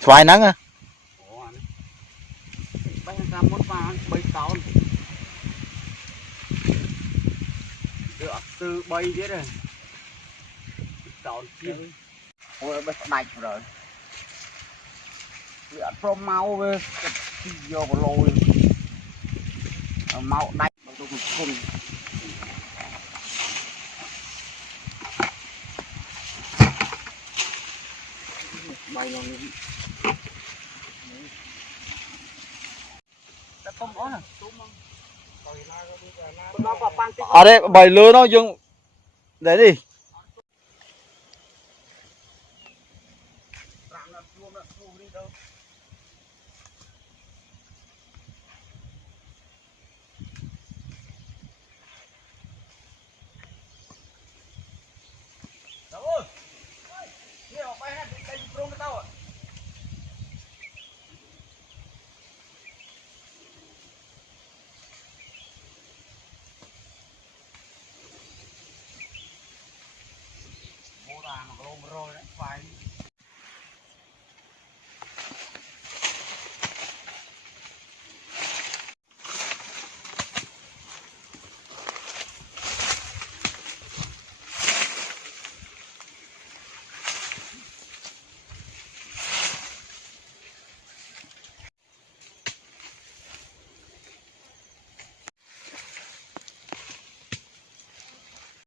xoài nắng à từ bay biết rồi ôi bây đạch rồi pro mau với vô lôi mau đạch tôi cùng bay nó ở đây bảy lứa nó dùng đấy đi